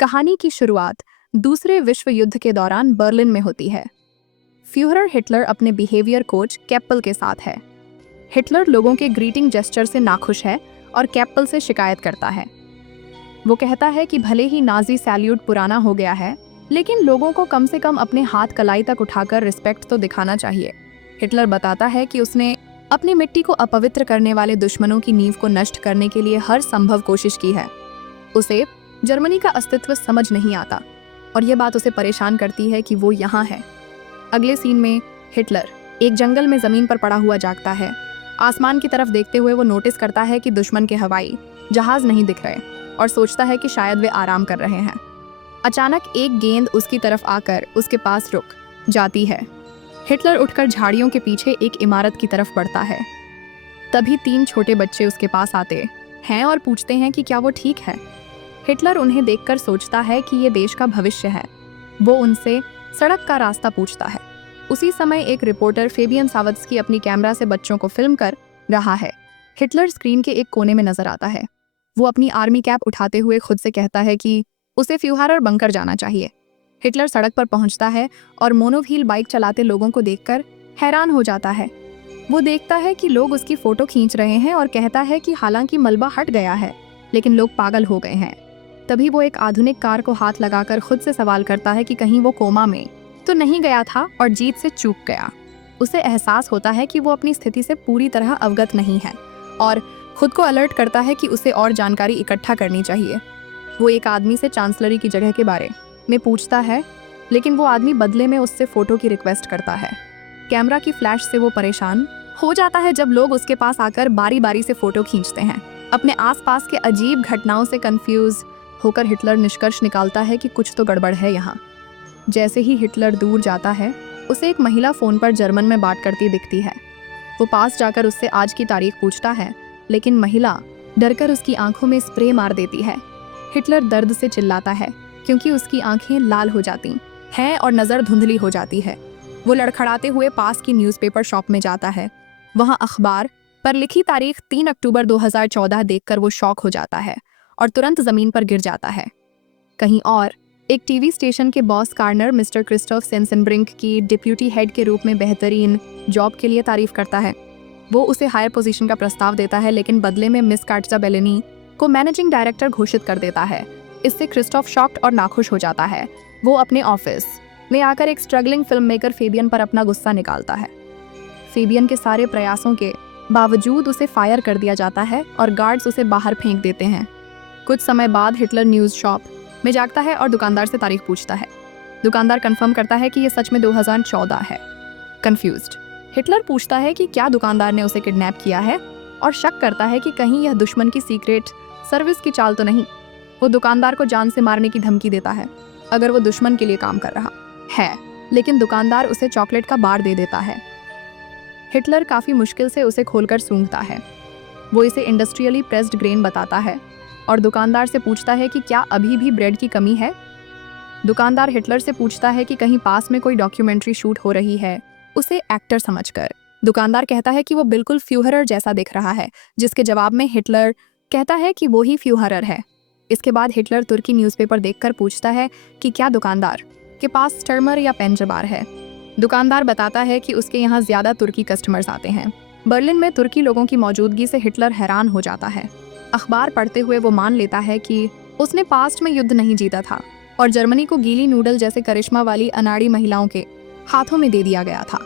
कहानी की शुरुआत दूसरे विश्व युद्ध के दौरान बर्लिन में होती है। फ्यूहरर हिटलर अपने बिहेवियर कोच कैप्पल के साथ है। हिटलर लोगों के ग्रीटिंग जेस्चर से नाखुश है और कैप्पल से शिकायत करता है। वो कहता है कि भले ही नाजी सैल्यूट पुराना हो गया है, लेकिन लोगों को कम से कम अपने हाथ कलाई तक उठाकर रिस्पेक्ट तो दिखाना चाहिए। हिटलर बताता है कि उसने अपनी मिट्टी को अपवित्र करने वाले दुश्मनों की नींव को नष्ट करने के लिए हर संभव कोशिश की है। उसे जर्मनी का अस्तित्व समझ नहीं आता और ये बात उसे परेशान करती है कि वो यहाँ है। अगले सीन में हिटलर एक जंगल में जमीन पर पड़ा हुआ जागता है। आसमान की तरफ देखते हुए वो नोटिस करता है कि दुश्मन के हवाई जहाज नहीं दिख रहे और सोचता है कि शायद वे आराम कर रहे हैं। अचानक एक गेंद उसकी तरफ आकर उसके पास रुक जाती है। हिटलर उठकर झाड़ियों के पीछे एक इमारत की तरफ बढ़ता है। तभी 3 छोटे बच्चे उसके पास आते हैं और पूछते हैं कि क्या वो ठीक है। हिटलर उन्हें देखकर सोचता है कि ये देश का भविष्य है। वो उनसे सड़क का रास्ता पूछता है। उसी समय एक रिपोर्टर फेबियन सावत्स्की अपनी कैमरा से बच्चों को फिल्म कर रहा है। हिटलर स्क्रीन के एक कोने में नजर आता है। वो अपनी आर्मी कैप उठाते हुए खुद से कहता है कि उसे फ्यूहरर बंकर जाना चाहिए। हिटलर सड़क पर पहुंचता है और मोनोव्हील बाइक चलाते लोगों को देखकर हैरान हो जाता है। वो देखता है कि लोग उसकी फोटो खींच रहे हैं और कहता है कि हालांकि मलबा हट गया है, लेकिन लोग पागल हो गए हैं। तभी वो एक आधुनिक कार को हाथ लगाकर खुद से सवाल करता है कि कहीं वो कोमा में तो नहीं गया था और जीत से चूक गया। उसे एहसास होता है कि वो अपनी स्थिति से पूरी तरह अवगत नहीं है और खुद को अलर्ट करता है कि उसे और जानकारी इकट्ठा करनी चाहिए। वो एक आदमी से चांसलरी की जगह के बारे में पूछता है, लेकिन वो आदमी बदले में उससे फोटो की रिक्वेस्ट करता है। कैमरा की फ्लैश से वो परेशान हो जाता है जब लोग उसके पास आकर बारी बारी से फोटो खींचते हैं। अपने आसपास के अजीब घटनाओं से कंफ्यूज होकर हिटलर निष्कर्ष निकालता है कि कुछ तो गड़बड़ है यहाँ। जैसे ही हिटलर दूर जाता है, उसे एक महिला फ़ोन पर जर्मन में बात करती दिखती है। वो पास जाकर उससे आज की तारीख पूछता है, लेकिन महिला डरकर उसकी आंखों में स्प्रे मार देती है। हिटलर दर्द से चिल्लाता है क्योंकि उसकी आंखें लाल हो जाती हैं और नज़र धुंधली हो जाती है। वो लड़खड़ाते हुए पास की न्यूज़पेपर शॉप में जाता है। वहाँ अखबार पर लिखी तारीख 3 अक्टूबर 2014 देखकर वो शॉक हो जाता है और तुरंत ज़मीन पर गिर जाता है। कहीं और एक टीवी स्टेशन के बॉस कार्नर मिस्टर क्रिस्टोफ सेंसेनब्रिंक की डिप्यूटी हेड के रूप में बेहतरीन जॉब के लिए तारीफ करता है। वो उसे हायर पोजीशन का प्रस्ताव देता है, लेकिन बदले में मिस कार्ट्जा बेलेनी को मैनेजिंग डायरेक्टर घोषित कर देता है। इससे क्रिस्टोफ शॉक्ड और नाखुश हो जाता है। वो अपने ऑफिस में आकर एक स्ट्रगलिंग फिल्म मेकर फेबियन पर अपना गुस्सा निकालता है। फेबियन के सारे प्रयासों के बावजूद उसे फायर कर दिया जाता है और गार्ड्स उसे बाहर फेंक देते हैं। कुछ समय बाद हिटलर न्यूज़ शॉप में जागता है और दुकानदार से तारीख पूछता है। दुकानदार कंफर्म करता है कि ये सच में 2014 है। कंफ्यूज्ड हिटलर पूछता है कि क्या दुकानदार ने उसे किडनैप किया है और शक करता है कि कहीं यह दुश्मन की सीक्रेट सर्विस की चाल तो नहीं। वो दुकानदार को जान से मारने की धमकी देता है अगर वो दुश्मन के लिए काम कर रहा है, लेकिन दुकानदार उसे चॉकलेट का बार दे देता है। हिटलर काफ़ी मुश्किल से उसे खोलकर सूंघता है। वो इसे इंडस्ट्रियली प्रेस्ड ग्रेन बताता है और दुकानदार से पूछता है कि क्या अभी भी ब्रेड की कमी है। दुकानदार हिटलर से पूछता है कि कहीं पास में कोई डॉक्यूमेंट्री शूट हो रही है, उसे एक्टर समझकर। दुकानदार कहता है कि वो बिल्कुल फ्यूहरर जैसा दिख रहा है, जिसके जवाब में हिटलर कहता है कि वो ही फ्यूहरर है। इसके बाद हिटलर तुर्की न्यूज़पेपर देखकर पूछता है कि क्या दुकानदार के पास स्टर्मर या पेंजबार है। दुकानदार बताता है कि उसके यहाँ ज़्यादा तुर्की कस्टमर्स आते हैं। बर्लिन में तुर्की लोगों की मौजूदगी से हिटलर हैरान हो जाता है। अखबार पढ़ते हुए वो मान लेता है कि उसने पास्ट में युद्ध नहीं जीता था और जर्मनी को गीली नूडल जैसे करिश्मा वाली अनाड़ी महिलाओं के हाथों में दे दिया गया था।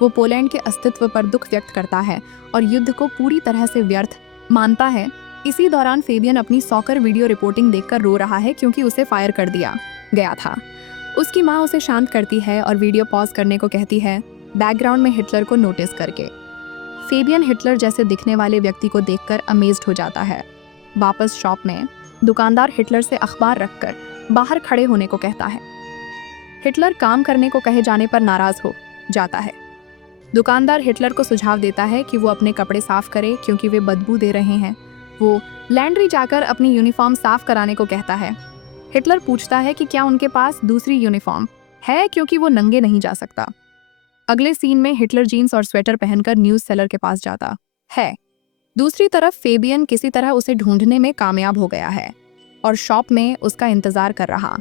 वो पोलैंड के अस्तित्व पर दुख व्यक्त करता है और युद्ध को पूरी तरह से व्यर्थ मानता है। इसी दौरान फेबियन अपनी सॉकर वीडियो रिपोर्टिंग देखकर रो रहा है क्योंकि उसे फायर कर दिया गया था। उसकी माँ उसे शांत करती है और वीडियो पॉज करने को कहती है, बैकग्राउंड में हिटलर को नोटिस करके। फेबियन हिटलर जैसे दिखने वाले व्यक्ति को देखकर अमेज्ड हो जाता है। वापस शॉप में दुकानदार हिटलर से अखबार रखकर बाहर खड़े होने को कहता है। हिटलर काम करने को कहे जाने पर नाराज हो जाता है। दुकानदार हिटलर को सुझाव देता है कि वो अपने कपड़े साफ करे क्योंकि वे बदबू दे रहे हैं। वो लैंड्री जाकर अपनी यूनिफॉर्म साफ कराने को कहता है। हिटलर पूछता है कि क्या उनके पास दूसरी यूनिफॉर्म है क्योंकि वो नंगे नहीं जा सकता। अगले सीन में हिटलर जीन्स और स्वेटर पहनकर न्यूज़ सेलर के पास जाता है। दूसरी तरफ फेबियन किसी तरह उसे ढूंढने में कामयाब हो गया है। और शॉप में उसका इंतजार कर रहा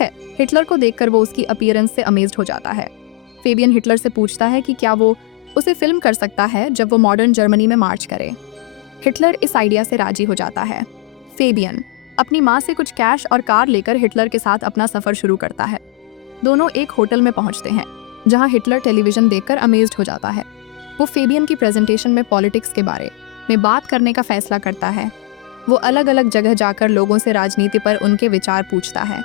है। हिटलर को देखकर वो उसकी अपीयरेंस से अमेज्ड हो जाता है। फेबियन हिटलर से पूछता है कि क्या वो उसे फिल्म कर सकता है जब वो मॉडर्न जर्मनी में मार्च करे। हिटलर इस आइडिया से राजी हो जाता है। फेबियन अपनी माँ से कुछ कैश और कार लेकर हिटलर के साथ अपना सफर शुरू करता है। दोनों एक होटल में पहुंचते हैं जहां हिटलर टेलीविजन देखकर अमेज्ड हो जाता है। वो फेबियन की प्रेजेंटेशन में पॉलिटिक्स के बारे में बात करने का फैसला करता है। वो अलग अलग जगह जाकर लोगों से राजनीति पर उनके विचार पूछता है।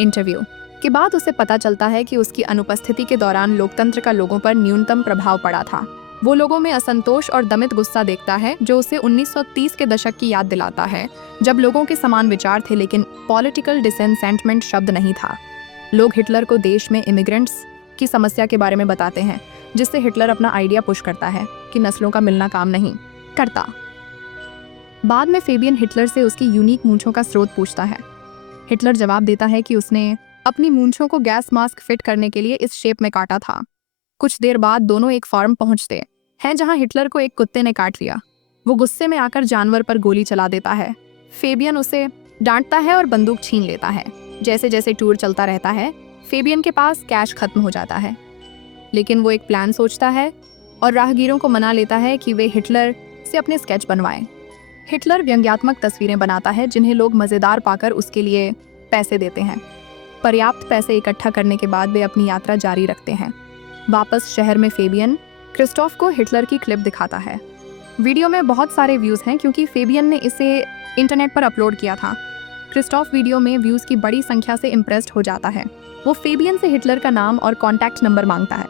इंटरव्यू के बाद उसे पता चलता है कि उसकी अनुपस्थिति के दौरान लोकतंत्र का लोगों पर न्यूनतम प्रभाव पड़ा था। वो लोगों में असंतोष और दमित गुस्सा देखता है जो उसे 1930 के दशक की याद दिलाता है, जब लोगों के समान विचार थे लेकिन पॉलिटिकल डिसेंसेंटमेंट शब्द नहीं था। लोग हिटलर को देश में इमिग्रेंट्स की समस्या के बारे में बताते हैं, जिससे हिटलर अपना आइडिया पुश करता है कि नस्लों का मिलना काम नहीं करता। बाद में फेबियन हिटलर से उसकी यूनिक मूंछों का स्रोत पूछता है। हिटलर जवाब देता है कि उसने अपनी मूंछों को गैस मास्क फिट करने के लिए इस शेप में काटा था। कुछ देर बाद दोनों एक फार्म पहुंचते हैं जहां हिटलर को एक कुत्ते ने काट लिया। वो गुस्से में आकर जानवर पर गोली चला देता है। फेबियन उसे डांटता है और बंदूक छीन लेता है। जैसे जैसे टूर चलता रहता है, फेबियन के पास कैश खत्म हो जाता है, लेकिन वो एक प्लान सोचता है और राहगीरों को मना लेता है कि वे हिटलर से अपने स्केच बनवाएं। हिटलर व्यंग्यात्मक तस्वीरें बनाता है जिन्हें लोग मज़ेदार पाकर उसके लिए पैसे देते हैं। पर्याप्त पैसे इकट्ठा करने के बाद वे अपनी यात्रा जारी रखते हैं। वापस शहर में फेबियन क्रिस्टोफ को हिटलर की क्लिप दिखाता है। वीडियो में बहुत सारे व्यूज़ हैं क्योंकि फेबियन ने इसे इंटरनेट पर अपलोड किया था। क्रिस्टोफ वीडियो में व्यूज़ की बड़ी संख्या से इम्प्रेस्ड हो जाता है। वो फेबियन से हिटलर का नाम और कॉन्टैक्ट नंबर मांगता है।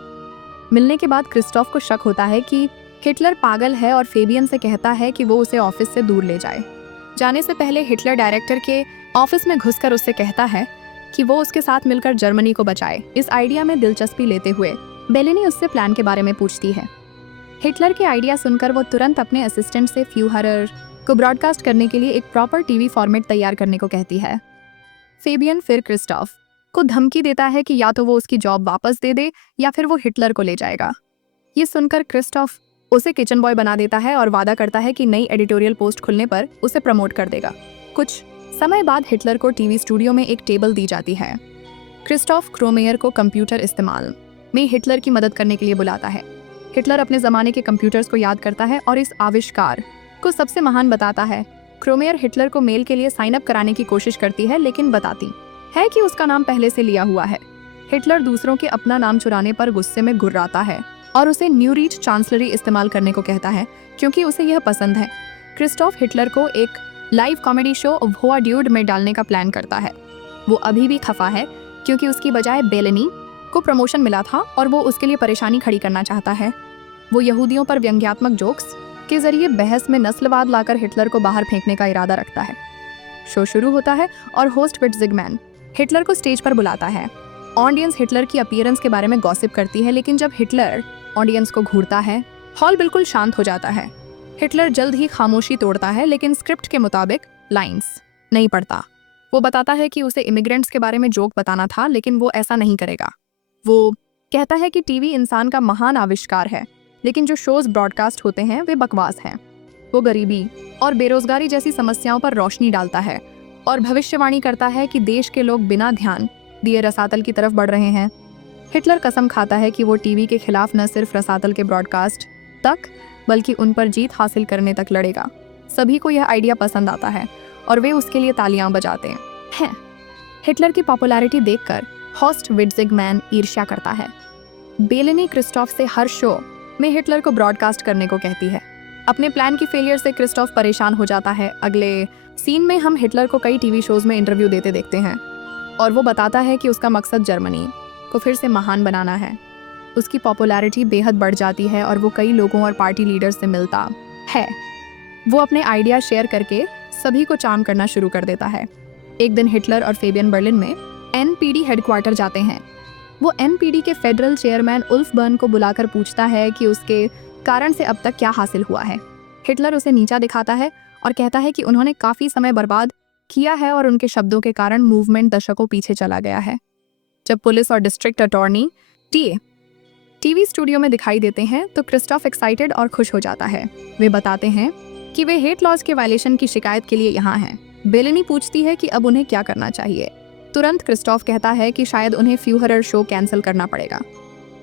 मिलने के बाद क्रिस्टोफ को शक होता है कि हिटलर पागल है और फेबियन से कहता है कि वो उसे ऑफिस से दूर ले जाए। जाने से पहले हिटलर डायरेक्टर के ऑफिस में घुसकर उससे कहता है कि वो उसके साथ मिलकर जर्मनी को बचाए। इस आइडिया में दिलचस्पी लेते हुए बेलेनी उससे प्लान के बारे में पूछती है। हिटलर के आइडिया सुनकर वो तुरंत अपने असिस्टेंट से फ्यूहरर को ब्रॉडकास्ट करने के लिए एक प्रॉपर टीवी फॉर्मेट तैयार करने को कहती है। फेबियन फिर क्रिस्टोफ को धमकी देता है कि या तो वो उसकी जॉब वापस दे दे या फिर वो हिटलर को ले जाएगा। ये सुनकर क्रिस्टोफ उसे किचन बॉय बना देता है और वादा करता है कि नई एडिटोरियल पोस्ट खुलने पर उसे प्रमोट कर देगा। कुछ समय बाद हिटलर को टीवी स्टूडियो में एक टेबल दी जाती है। क्रिस्टोफ क्रोमेयर को कंप्यूटर इस्तेमाल में हिटलर की मदद करने के लिए बुलाता है। हिटलर अपने ज़माने के कंप्यूटर्स को याद करता है और इस आविष्कार को सबसे महान बताता है। क्रोमेयर हिटलर को मेल के लिए साइन अप कराने की कोशिश करती है, लेकिन बताती है कि उसका नाम पहले से लिया हुआ है। हिटलर दूसरों के अपना नाम चुराने पर गुस्से में गुर्राता है और उसे न्यू रीच चांसलरी इस्तेमाल करने को कहता है क्योंकि उसे यह पसंद है। क्रिस्टोफ हिटलर को एक लाइव कॉमेडी शो व्होआ ड्यूड में डालने का प्लान करता है। वो अभी भी खफा है क्योंकि उसकी बजाय बेलेनी को प्रमोशन मिला था और वो उसके लिए परेशानी खड़ी करना चाहता है। वो यहूदियों पर व्यंग्यात्मक जोक्स के जरिए बहस में नस्लवाद लाकर हिटलर को बाहर फेंकने का इरादा रखता है। शो शुरू होता है और होस्ट विट्जिगमैन हिटलर को स्टेज पर बुलाता है। ऑडियंस हिटलर की अपीयरेंस के बारे में गॉसिप करती है, लेकिन जब हिटलर ऑडियंस को घूरता है, हॉल बिल्कुल शांत हो जाता है। हिटलर जल्द ही खामोशी तोड़ता है, लेकिन स्क्रिप्ट के मुताबिक लाइंस नहीं पढ़ता। वो बताता है कि उसे इमिग्रेंट्स के बारे में जोक बताना था, लेकिन वो ऐसा नहीं करेगा। वो कहता है कि टीवी इंसान का महान आविष्कार है, लेकिन जो शोज ब्रॉडकास्ट होते हैं वे बकवास हैं। वो गरीबी और बेरोजगारी जैसी समस्याओं पर रोशनी डालता है और भविष्यवाणी करता है कि देश के लोग बिना ध्यान दिए रसातल की तरफ बढ़ रहे हैं। हिटलर कसम खाता है कि वो टीवी के खिलाफ न सिर्फ रसातल के ब्रॉडकास्ट तक बल्कि उन पर जीत हासिल करने तक लड़ेगा। सभी को यह आइडिया पसंद आता है और वे उसके लिए तालियां बजाते हैं। हिटलर की पॉपुलैरिटी देखकर होस्ट विट्जिगमैन ईर्ष्या करता है। बेलेनी क्रिस्टोफ से हर शो में हिटलर को ब्रॉडकास्ट करने को कहती है। अपने प्लान की फेलियर से क्रिस्टोफ परेशान हो जाता है। अगले सीन में हम हिटलर को कई टीवी शोज में इंटरव्यू देते देखते हैं और वो बताता है कि उसका मकसद जर्मनी को फिर से महान बनाना है। उसकी पॉपुलैरिटी बेहद बढ़ जाती है और वो कई लोगों और पार्टी लीडर्स से मिलता है। वो अपने आइडिया शेयर करके सभी को चार्म करना शुरू कर देता है। एक दिन हिटलर और फेबियन बर्लिन में एनपीडी हेडक्वार्टर जाते हैं। वो एनपीडी के फेडरल चेयरमैन उल्फ बर्न को बुलाकर पूछता है कि उसके कारण से अब तक क्या हासिल हुआ है। हिटलर उसे नीचा दिखाता है और कहता है कि उन्होंने काफ़ी समय बर्बाद किया है और उनके शब्दों के कारण मूवमेंट दशकों पीछे चला गया है। जब पुलिस और डिस्ट्रिक्ट अटॉर्नी टीवी स्टूडियो में दिखाई देते हैं तो क्रिस्टोफ एक्साइटेड और खुश हो जाता है। वे बताते हैं कि वे हेट लॉज के वायलेशन की शिकायत के लिए यहाँ हैं। बेलेनी पूछती है कि अब उन्हें क्या करना चाहिए। तुरंत क्रिस्टोफ कहता है कि शायद उन्हें फ्यूहरर शो कैंसिल करना पड़ेगा।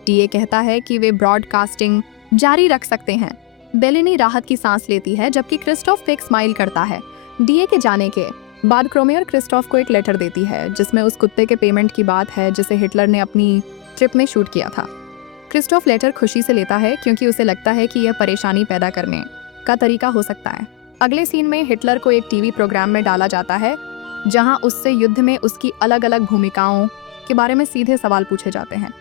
डीए कहता है कि वे ब्रॉडकास्टिंग जारी रख सकते हैं। बेलेनी राहत की सांस लेती है जबकि क्रिस्टोफ फेक स्माइल करता है। डीए के जाने के बाद क्रोमेयर क्रिस्टोफ को एक लेटर देती है जिसमें उस कुत्ते के पेमेंट की बात है जिसे हिटलर ने अपनी ट्रिप में शूट किया था। क्रिस्टोफ लेटर खुशी से लेता है क्योंकि उसे लगता है कि यह परेशानी पैदा करने का तरीका हो सकता है। अगले सीन में हिटलर को एक टीवी प्रोग्राम में डाला जाता है जहां उससे युद्ध में उसकी अलग अलग भूमिकाओं के बारे में सीधे सवाल पूछे जाते हैं।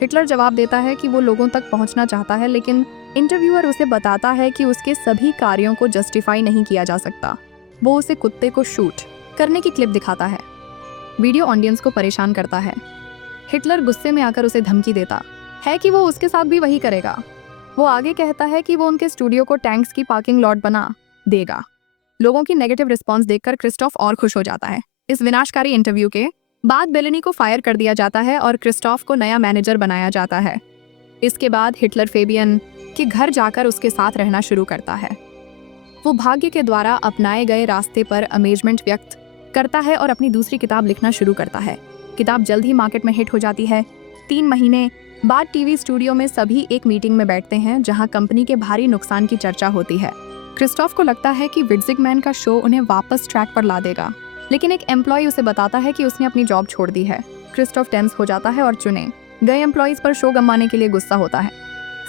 हिटलर जवाब देता है कि वो लोगों तक पहुंचना चाहता है, लेकिन इंटरव्यूअर उसे बताता है कि उसके सभी कार्यों को जस्टिफाई नहीं किया जा सकता। वो उसे कुत्ते को शूट करने की क्लिप दिखाता है। वीडियो ऑडियंस को परेशान करता है। हिटलर गुस्से में आकर उसे धमकी देता है कि वो उसके साथ भी वही करेगा। वो आगे कहता है कि वो उनके स्टूडियो को टैंक्स की पार्किंग लॉट बना देगा। लोगों की नेगेटिव रिस्पॉन्स देखकर क्रिस्टोफ और खुश हो जाता है। इस विनाशकारी इंटरव्यू के बाद बेलेनी को फायर कर दिया जाता है और क्रिस्टोफ को नया मैनेजर बनाया जाता है। इसके बाद हिटलर फेबियन के घर जाकर उसके साथ रहना शुरू करता है। वो भाग्य के द्वारा अपनाए गए रास्ते पर अमेजमेंट व्यक्त करता है और अपनी दूसरी किताब लिखना शुरू करता है। किताब जल्द ही मार्केट में हिट हो जाती है। 3 महीने बाद टीवी स्टूडियो में सभी एक मीटिंग में बैठते हैं जहां कंपनी के भारी नुकसान की चर्चा होती है। क्रिस्टोफ को लगता है कि विट्जिगमैन का शो उन्हें वापस ट्रैक पर ला देगा, लेकिन एक एम्प्लॉय उसे बताता है कि उसने अपनी जॉब छोड़ दी है। क्रिस्टोफ टेंस हो जाता है और चुने गए एम्प्लॉयज पर शो गंवाने के लिए गुस्सा होता है।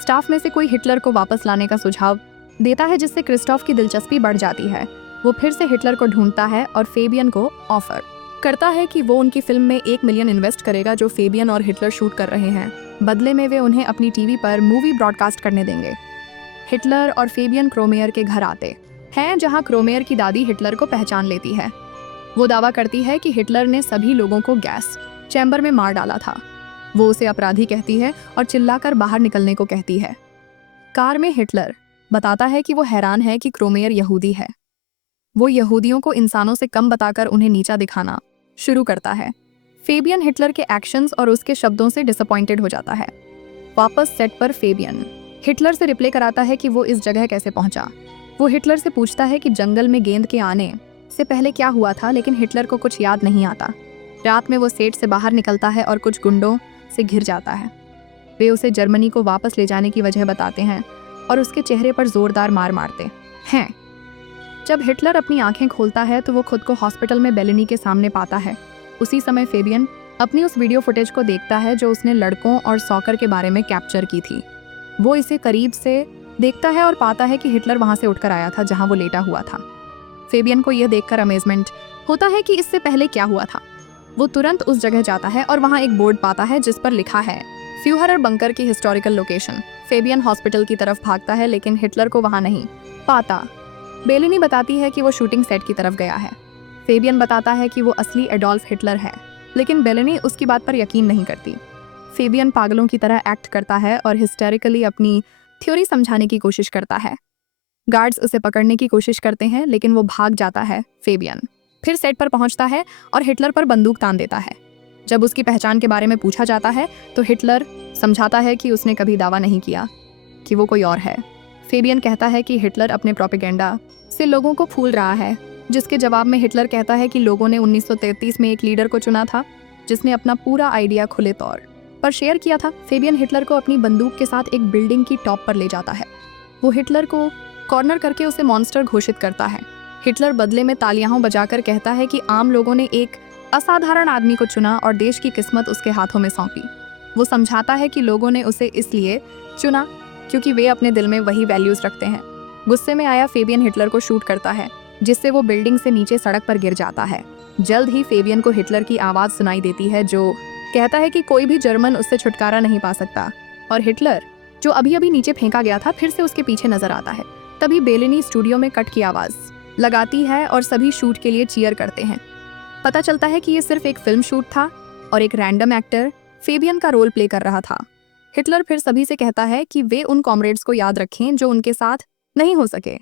स्टाफ में से कोई हिटलर को वापस लाने का सुझाव देता है जिससे क्रिस्टोफ की दिलचस्पी बढ़ जाती है। वो फिर से हिटलर को ढूंढता है और फेबियन को ऑफर करता है कि वो उनकी फिल्म में 1 मिलियन इन्वेस्ट करेगा जो फेबियन और हिटलर शूट कर रहे हैं। बदले में वे उन्हें अपनी टीवी पर मूवी ब्रॉडकास्ट करने देंगे। हिटलर और फेबियन क्रोमेयर के घर आते हैं जहां क्रोमेयर की दादी हिटलर को पहचान लेती है। वो दावा करती है कि हिटलर ने सभी लोगों को गैस चैम्बर में मार डाला था। वो उसे अपराधी कहती है और चिल्लाकर बाहर निकलने को कहती है। कार में हिटलर बताता है कि वो हैरान है कि क्रोमेयर यहूदी है। वो यहूदियों को इंसानों से कम बताकर उन्हें नीचा दिखाना शुरू करता है। फेबियन हिटलर के एक्शंस और उसके शब्दों से डिसअपॉइंटेड हो जाता है। वापस सेट पर फेबियन हिटलर से रिप्ले कराता है कि वो इस जगह कैसे पहुंचा। वो हिटलर से पूछता है कि जंगल में गेंद के आने से पहले क्या हुआ था, लेकिन हिटलर को कुछ याद नहीं आता। रात में वो सेट से बाहर निकलता है और कुछ गुंडों से घिर जाता है। वे उसे जर्मनी को वापस ले जाने की वजह बताते हैं और उसके चेहरे पर जोरदार मार मारते हैं। जब हिटलर अपनी आंखें खोलता है तो वो खुद को हॉस्पिटल में बेलेनी के सामने पाता है। उसी समय फेबियन अपनी उस वीडियो फुटेज को देखता है जो उसने लड़कों और सॉकर के बारे में कैप्चर की थी। वो इसे करीब से देखता है और पाता है कि हिटलर वहां से उठकर आया था जहां वो लेटा हुआ था। फेबियन को यह देखकर अमेजमेंट होता है कि इससे पहले क्या हुआ था। वो तुरंत उस जगह जाता है और वहां एक बोर्ड पाता है जिस पर लिखा है फ्यूहरर बंकर की हिस्टोरिकल लोकेशन। फेबियन हॉस्पिटल की तरफ भागता है लेकिन हिटलर को वहां नहीं पाता। बेलेनी बताती है कि वो शूटिंग सेट की तरफ गया है। फेबियन बताता है कि वो असली एडोल्फ हिटलर है, लेकिन बेलेनी उसकी बात पर यकीन नहीं करती। फेबियन पागलों की तरह एक्ट करता है और हिस्टेरिकली अपनी थ्योरी समझाने की कोशिश करता है। गार्ड्स उसे पकड़ने की कोशिश करते हैं लेकिन वो भाग जाता है। फेबियन फिर सेट पर पहुंचता है और हिटलर पर बंदूक तान देता है। जब उसकी पहचान के बारे में पूछा जाता है तो हिटलर समझाता है कि उसने कभी दावा नहीं किया कि वो कोई और है। फेबियन कहता है कि हिटलर अपने प्रोपेगेंडा से लोगों को फूल रहा है, जिसके जवाब में हिटलर कहता है कि लोगों ने 1933 में एक लीडर को चुना था जिसने अपना पूरा आइडिया खुले तौर पर शेयर किया था। फेबियन हिटलर को अपनी बंदूक के साथ एक बिल्डिंग की टॉप पर ले जाता है। वो हिटलर को कॉर्नर करके उसे मॉन्स्टर घोषित करता है। हिटलर बदले में तालियां बजाकर कहता है कि आम लोगों ने एक असाधारण आदमी को चुना और देश की किस्मत उसके हाथों में सौंपी। वो समझाता है कि लोगों ने उसे इसलिए चुना क्योंकि वे अपने दिल में वही वैल्यूज रखते हैं। गुस्से में आया फेबियन हिटलर को शूट करता है जिससे वो बिल्डिंग से नीचे सड़क पर गिर जाता है। जल्द ही फेबियन को हिटलर की आवाज़ सुनाई देती है जो कहता है कि कोई भी जर्मन उससे छुटकारा नहीं पा सकता, और हिटलर जो अभी अभी नीचे फेंका गया था फिर से उसके पीछे नजर आता है। तभी बेलेनी स्टूडियो में कट की आवाज़ लगाती है और सभी शूट के लिए चीयर करते हैं। पता चलता है कि ये सिर्फ एक फिल्म शूट था और एक रैंडम एक्टर फेबियन का रोल प्ले कर रहा था। हिटलर फिर सभी से कहता है कि वे उन कॉमरेड्स को याद रखें जो उनके साथ नहीं हो सके।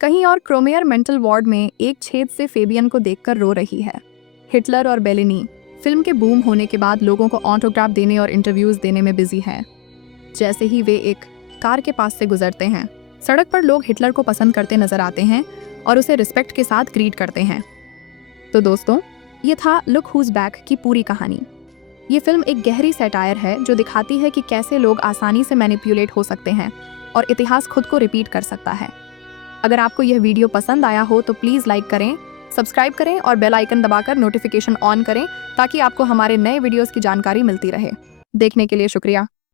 कहीं और क्रोमेयर मेंटल वार्ड में एक छेद से फेबियन को देखकर रो रही है। हिटलर और बेलेनी फिल्म के बूम होने के बाद लोगों को ऑटोग्राफ देने और इंटरव्यूज देने में बिजी हैं। जैसे ही वे एक कार के पास से गुजरते हैं, सड़क पर लोग हिटलर को पसंद करते नजर आते हैं और उसे रिस्पेक्ट के साथ ग्रीट करते हैं। तो दोस्तों, ये था लुक हुज बैक की पूरी कहानी। ये फिल्म एक गहरी सैटायर है जो दिखाती है कि कैसे लोग आसानी से मैनिपुलेट हो सकते हैं और इतिहास खुद को रिपीट कर सकता है। अगर आपको यह वीडियो पसंद आया हो तो प्लीज़ लाइक करें, सब्सक्राइब करें और बेल आइकन दबाकर नोटिफिकेशन ऑन करें ताकि आपको हमारे नए वीडियोस की जानकारी मिलती रहे। देखने के लिए शुक्रिया।